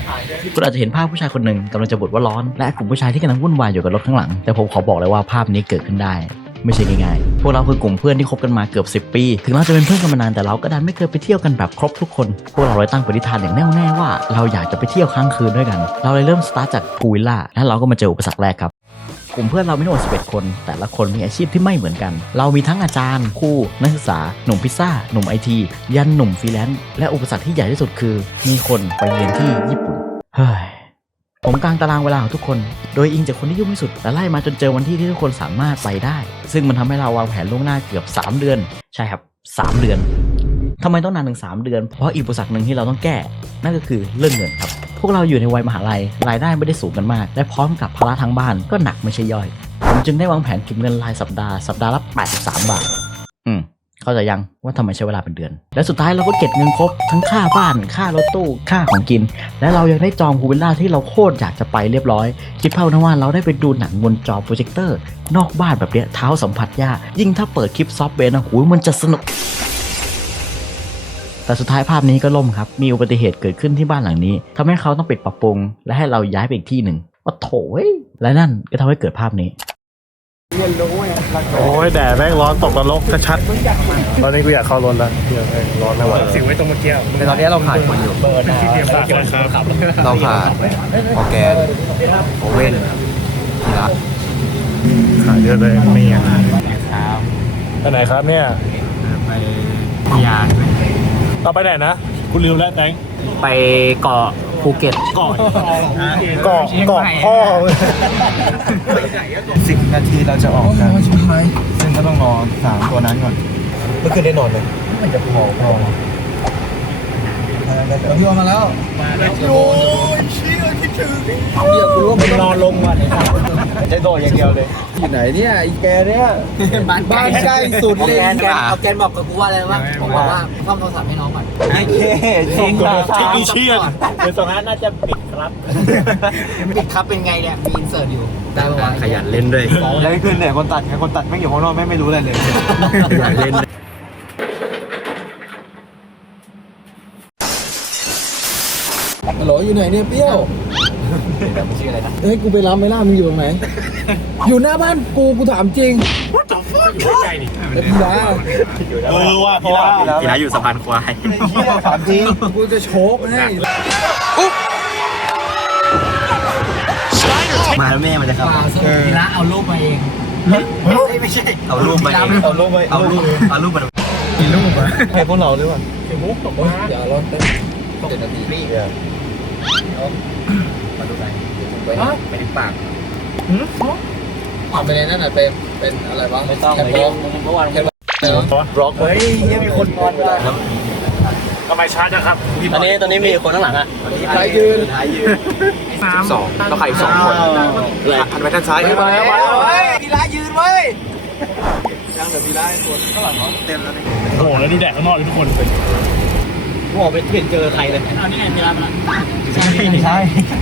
คุณอาจจะเห็นภาพผู้ชายคนหนึ่งกำลังจะบ่นว่าร้อนและกลุ่มผู้ชายที่กำลังวุ่นวายอยู่กับรถข้างหลังแต่ผมขอบอกเลยว่าภาพนี้เกิดขึ้นได้ไม่ใช่ง่ายๆพวกเราคือกลุ่มเพื่อนที่คบกันมาเกือบ10 ปีถึงเราจะเป็นเพื่อนกันมานานแต่เราก็ดันไม่เคยไปเที่ยวกันแบบครบทุกคนพวกเราเลยตั้งปณิธานอย่างแน่วแน่ว่าเราอยากจะไปเที่ยวค้างคืนด้วยกันเราเลยเริ่มสตาร์ทจากพูลวิลล่าและเราก็มาเจออุปสรรคแรกครับกลุ่มเพื่อนเรามีทั้งหมด11 คนแต่ละคนมีอาชีพที่ไม่เหมือนกันเรามีทั้งอาจารย์ครูนักศึกษาหนุ่มพิซซ่าหนุ่มไอทียันหนุ่มฟรีแลนซ์และอุปสรรคที่ใหญ่ที่สุดคือมีคนไปเรียนที่ญี่ปุ่นเฮ้ยผมกางตารางเวลาของทุกคนโดยอิงจากคนที่ยุ่งที่สุดและไล่มาจนเจอวันที่ทุกคนสามารถไปได้ซึ่งมันทำให้เราวางแผนล่วงหน้าเกือบ3 เดือนใช่ครับ3 เดือนทำไมต้องนานถึง3 เดือนเพราะอีกอุปสรรคหนึ่งที่เราต้องแก้นั่นก็คือเรื่องเงินครับพวกเราอยู่ในวัยมหาลัยรายได้ไม่ได้สูงกันมากและพร้อมกับภาระทางบ้านก็หนักไม่ใช่ย่อยผมจึงได้วางแผนเก็บเงินรายสัปดาห์ละ83 บาทเข้าใจยังว่าทำไมใช้เวลาเป็นเดือนและสุดท้ายเราก็เก็บเงินครบทั้งค่าบ้านค่ารถตู้ค่าของกินและเรายังได้จองพูลวิลล่าที่เราโคตรอยากจะไปเรียบร้อยคิดภาพนะว่าเราได้ไปดูหนังบนจอโปรเจคเตอร์นอกบ้านแบบเนี้ยเท้าสัมผัสยากยิ่งถ้าเปิดคลิปซอฟต์แวร์นะหูมันจะสนุกแต่สุดท้ายภาพนี้ก็ล่มครับมีอุบัติเหตุเกิดขึ้นที่บ้านหลังนี้ทำให้เขาต้องปิดปรับปรุงและให้เราย้ายไปอีกที่หนึ่งว่าโถ่และนั่นก็ทำให้เกิดภาพนี้โอ้ยแดดแม่งร้อนตกนรกชัดตอนนี้กูอยากเข้ารถแล้วเดี๋ยวแม่งร้อนไม่ไหวสิ่งไว้ตรงเมื่อกี้ในตอนนี้เราผ่านคนอยู่เราผ่านออร์แกนโอเว่นทีละขายเยอะเลยมีอ่ะไปไหนครับเนี่ยไปยางเราไปไหนนะคุณลืมแล้วแตงไปเกาะภูเก็ตเกาะพ่อ 10 นาทีเราจะออกกันซึ่งก็ต้องรอ3 ตัวนั้นก่อนเมื่อคืนได้นอนไหมมันจะพอพี่ออกมาแล้วโอ้ยเชี่ยคิดถึงเดี๋ยวกูรู้ว่ามันนอนลงมาเนี่ยจะโดดอย่างเดียวเลยอยู่ไหนเนี่ยไอ้แกเนี่ยบ้านใกล้สุดเลยเอาแกนบอกกับกูว่าอะไรวะผมบอกว่าซ่อมโทรศัพท์ให้น้องก่อนไอ้เคจริงเหรอที่เชี่ยเดี๋ยว2 นัดน่าจะปิดครับปิดครับเป็นไงเนี่ยมีอินเสิร์ตอยู่ได้ป่าวขยันเล่นด้วยแล้วคือเนี่ยคนตัดแม่งอยู่ข้างนอกแม่งไม่รู้อะไรเลยขยันเล่นฮัลโหลอยู่ไหนเนี่ยเปรี้ยวชื่ออะไรนะเฮ้ยกูไปรับไหมล่ะมึงอยู่ตรงไหนอยู่หน้าบ้านกูถามจริง What the fuck อยู่ใกล้นี่พี่ดาว่าพี่ดาอยู่สะพานควายถามจริงกูจะโชกให้มาแล้วแม่มันจะครับพี่ดาเอารูปมาเองไม่ใช่เอารูปมาเองเอารูปมามีรูปอ่ะใครพวกเราหรือเปล่าเดี๋ยวรถ7 นาทีนี่มาดูไหนไปถึงปากเอาไปในนั่นน่ะเป็นอะไรวะไม่ต้องเลยเมื่อวานบล็อกเฮ้ยยังมีคนนอนด้วยทำไมช้าจังครับตอนนี้มีคนข้างหลังอ่ะท้ายยืน 2เราขาย2 คนหันไปทางซ้ายมาแล้วพี่ร้ายยืนไว้ยังเดี๋ยวพี่ร้ายคนข้างหลังเขาเต็มแล้วนี่โอ้โหแล้วดูแดดข้างนอกทุกคนกูออกไปเห็นเจอใครเลยนี่ไงพี่ร้ายมาไม่ใช่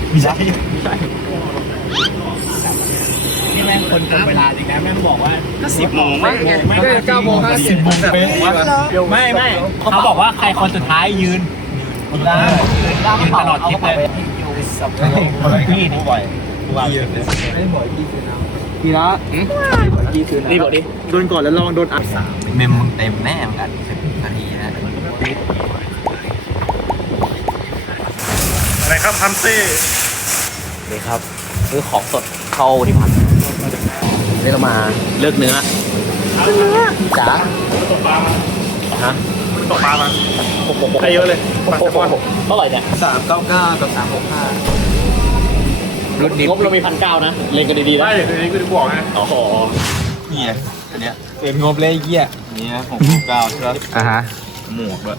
นี่แม่งคนตรงเวลาจริงนะแม่งบอกว่าก็10 โมงไม่ 9:50 เป๊ะไม่เขาบอกว่าใครคนสุดท้ายยืนตลอดทริปเลยพี่นี่บ่อยไม่บ่อยพี่ละนี่บอกดิโดนก่อนแล้วลองโดนอัดเมมมึงเต็มแน่มึงอัด10 นาทีนะอะไรครับฮัมซี่นี่ครับซื้อของสดเข้าที่พักนี่เรามาเลือกเนื้อจ๋าตกปลามาฮะตกปลามาให้เยอะเลยเท่าไหร่เนี่ย 399กับ365 รุ่นนี้งบเรามี1,900นะเล่นกันดีๆได้เดี๋ยวนี้กูจะบอกนะอ๋อนี่ไงอันเนี้ยเต็มงบเลยเหี้ยนี่นะ699ใช่ป่ะฮะหมวกด้วย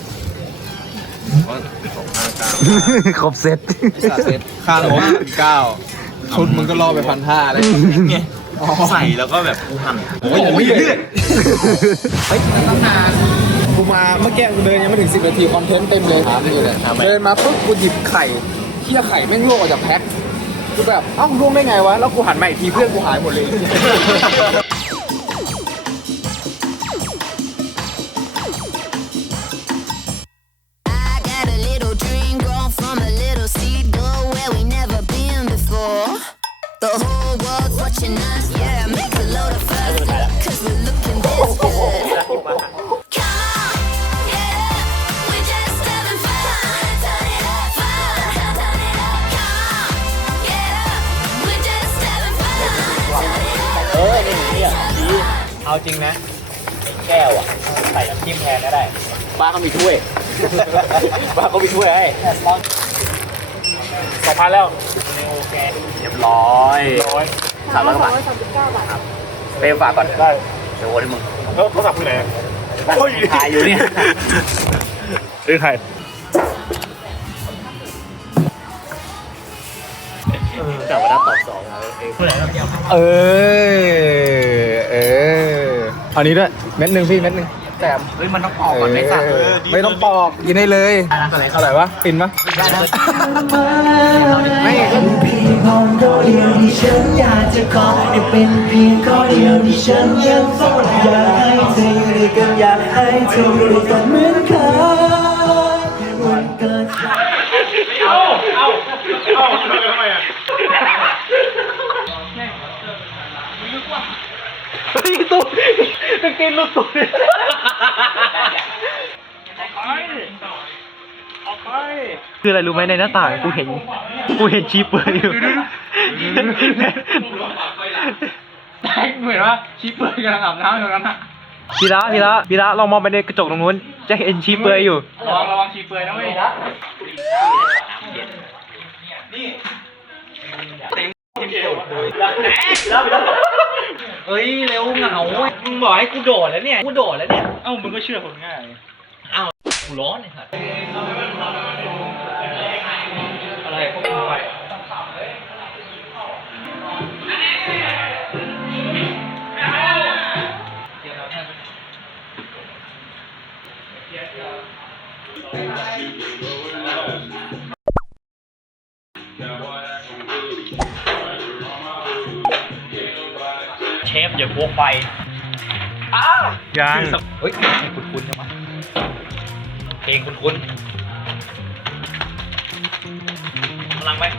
ครบเซ็ตค่ารถ9ชุดมึงก็ล่อไป1,500อะไรไงใส่แล้วก็แบบกูหั่นโอ้ยเลือดเฮ้ยตั้งนานกูมาเมื่อกี้กูเดินยังไม่ถึง10 นาทีคอนเทนต์เต็มเลยเดินมาปุ๊บกูหยิบไข่เหี้ยไข่แม่งร่วงออกจากแพ็คกูแบบเอ้าร่วงได้ไงวะแล้วกูหันมาอีกทีเพื่อนกูหายหมดเลย I got a little dream grown from a little seed เอาจริงนะไอ้แก้วอ่ะใส่น้ำจิ้มแทนก็ได้ป้าเขามีถ้วย ป้าเขามีถ้วยให้2,000แล้วโอเคเรียบร้อย300 กว่าบาทเปย์ฝากก่อนได้เดี๋ยวโอนให้มึงแล้วโทรศัพท์คุณไหนโอ้ยถ่ายอยู่เนี่ยเอ้ยใครแต่ว่าตอบ2 เอเอานี้ด้วยเม็ดหนึ่งพี่เม็ดหนึ่งแต้มเฮ้ยมันต้องปอกก่อนไหมสัตว์ไม่ต้องปอกกินได้เลยอะไรวะปินปะได้นะไม่เพียงข้อเดียวที่ฉันอยากจะขอให้เป็นเพียงข้อเดียวที่ฉันยังเฝ้ารออยากให้เธออยู่ด้วยกันอยากให้เธออยู่ด้วยกันเหมือนเคยวันเกิดฉันทำไมอ่ะคืออะไรรู้ไหมในหน้าต่างกูเห็นชีเปลือยอยู่เหมือนว่าชีเปลือยกำลังอาบน้ำอยู่นั้นอ่ะพีระลองมองไปในกระจกตรงนู้นจะเห็นชีเปลือยอยู่ระวังชีเปลือยนะเว้ยเฮ้ยเร็วเหงามึงบอกให้กูโดดแล้วเนี่ยเอ้ามึงก็เชื่อคนง่ายเอ้ากูร้อนเลยค่ะอะไรพวกมึงไปเชฟอย่ากลัวไฟยังเฮ้ยคุ้นๆใช่ไหมเพลงคุ้นๆพลังไหม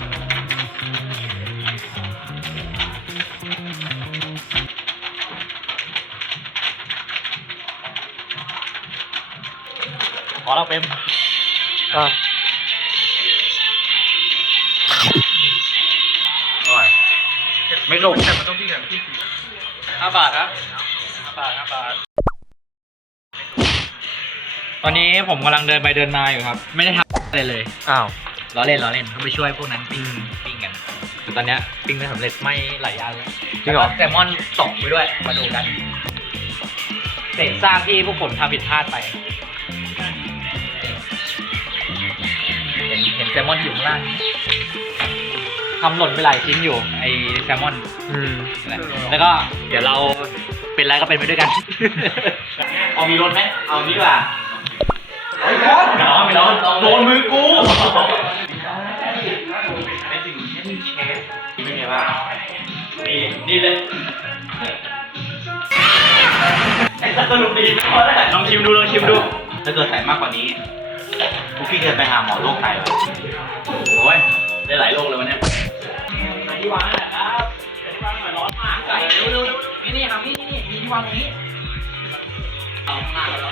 ขอเราเป็นอร่อยไม่ลงแต่มันต้องพี่อย่างที่5 บาทครับ5 บาท ตอนนี้ผมกำลังเดินไปเดินมาอยู่ครับ ไม่ได้ทำอะไรเลยอ้าวล้อเล่นก็ไปช่วยพวกนั้นปิ้งกันคือตอนเนี้ยปิ้งไม่สำเร็จไม่หลายอย่างเลยจริงเหรอแซลมอนตกไปด้วยมาดูกันเศษซากที่พวกผมทำผิดพลาดไปเห็นแซลมอนอยู่ข้างล่างทำหล่นไปหลายชิ้นอยู่ไอแซลมอนแล้วก็เดี๋ยวเราเป็นอะไรก็เป็นไปด้วยกัน เอามีรถไหมเอางี้ดีกว่าไม่ร้อนโดนมือกูเป็นไงบ้างนี่เลยไอ้สรุปดีลองชิมดูถ้าเกิดใส่มากกว่านี้พวกพี่เคยไปหาหมอโรคไตเหรอโอ้ยได้หลายโรคเลยวันนี้ใส่ที่วางนั่นแหละครับใส่ที่วางหน่อยร้อนมากใส่เร็วๆนี่ครับนี่มีที่วางตรงนี้เอาข้างหน้าแล้ว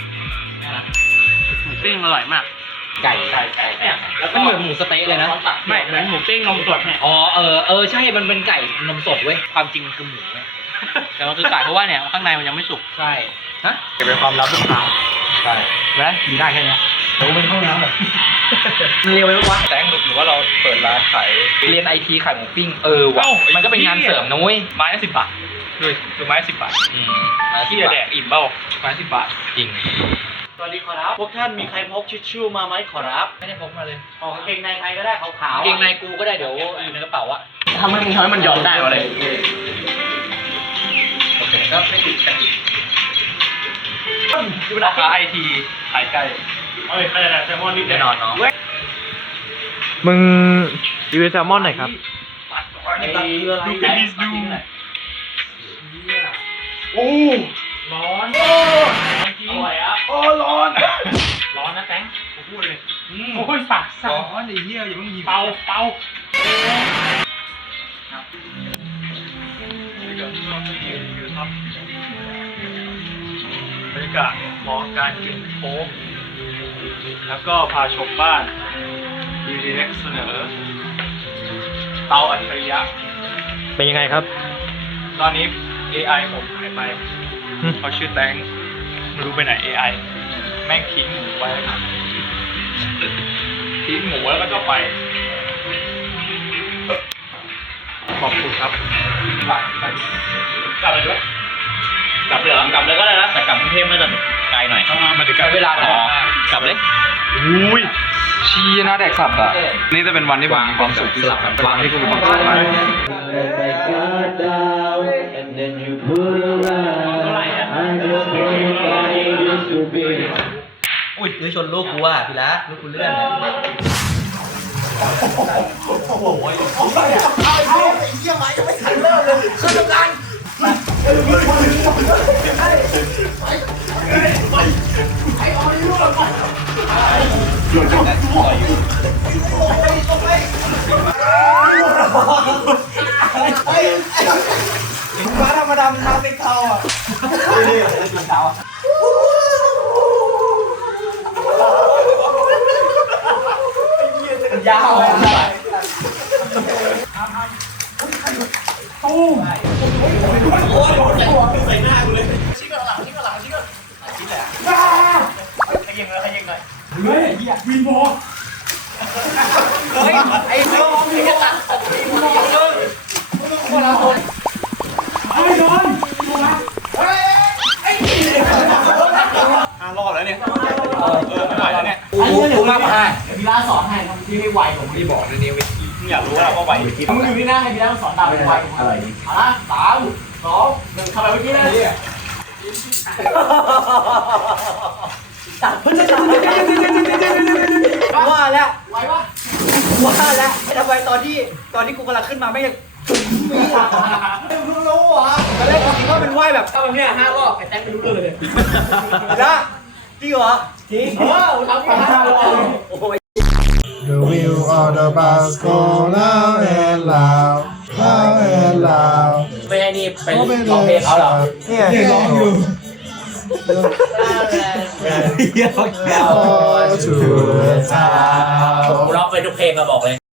ปิ้งอร่อยมากไก่เนี่ยแล้วก็เหมือนหมูสเต๊ะเลยนะไม่เหมือนหมูปิ้งนมสดอ๋อใช่มันเป็นไก่นมสดเว้ยความจริงมันคือหมูเว้ยแต่มันคือไก่เพราะว่าเนี่ยข้างในมันยังไม่สุกใช่ฮะเก็บเป็นความลับลูกค้าใช่แล้วมีได้แค่นี้เดี๋ยวไปห้องน้ำแบบมันเร็วไหมวะแต่งหรือว่าเราเปิดร้านขายเรียนไอทีขายหมูปิ้งว่ะมันก็เป็นงานเสริมนะเว้ยไม้ละ10 บาทคือไม้10 บาทที่แดกอิ่มเบ้าไม้10 บาทจริงสวัสดีขอรับพวกท่านมีใครพกทิชชู่มาไหมขอรับไม่ได้พกมาเลยกางเกงในใครก็ได้ขาวๆกางเกงในกูก็ได้เดี๋ยวอยู่ในกระเป๋าอะทำให้มันยอมได้อะไรโอเคก็ไม่ติดกันดูราคาไอทีขายไก่เอ้ยอะไรนะแซลมอนนี่แน่นอนเนาะมึงรีวิวแซลมอนหน่อยครับดูกันดิสดูโอ้ร้อนโอ้อร่อยอ่ะโอ้ร้อนนะแตงผมพูดเลยโอ้ยปากสั่นร้อนไอ้เหี้ยอย่าเพิ่งยิงเป่าบรรยากาศของการกินโค้กแล้วก็พาชมบ้านดีเล็กเสนอเตาอัจฉริยะเป็นยังไงครับตอนนี้ AI หมดหายไปเขาชื่อแตงไม่รู้ไปไหน AI แม่งทิ้งหมูไว้ทิ้งหมูแล้วก็ไปขอบคุณครับกลับเลยด้วยกลับเลยเหรอกลับเลยก็ได้นะแต่กลับกรุงเทพน่าจะไกลหน่อยมาถึงเวลาอ๋อกลับเลยอุ้ยชี้นะแดกสับอ่ะนี่จะเป็นวันที่ผมมีความสุขที่สุดเป็นวันที่กูมีความสุขมากอุ้ยชนลูกกูอ่ะพี่ละลูกกูเลื่อนกูมากกว่าพี่ละสอนให้พี่ไม่ไวผมพี่บอกในนี้อยากรู้ว่าไวมึงอยู่นี่นะให้พี่ละสอนดาวเป็นไวอะไรนี่เอาละ3 2 1เข้าไปเมื่อกี้นะว่าแล้วไววะว่าแล้วทำไมตอนที่กูกำลังขึ้นมาไม่ยังรู้วะตอนแรกกูคิดว่ามันว่ายแบบเข้าไปเนี่ย5 รอบไอ้แตงไม่รู้เรื่องเลยนะจริงเหรอจริงทำที่5 รอบโอ้ย The wheel of the bus go round and round round and round ไม่ใช่นี่เป็นร้องเพลงเขาเหรอเนี่ยร้องอยู่กูร้องไปทุกเพลงก็บอกเลย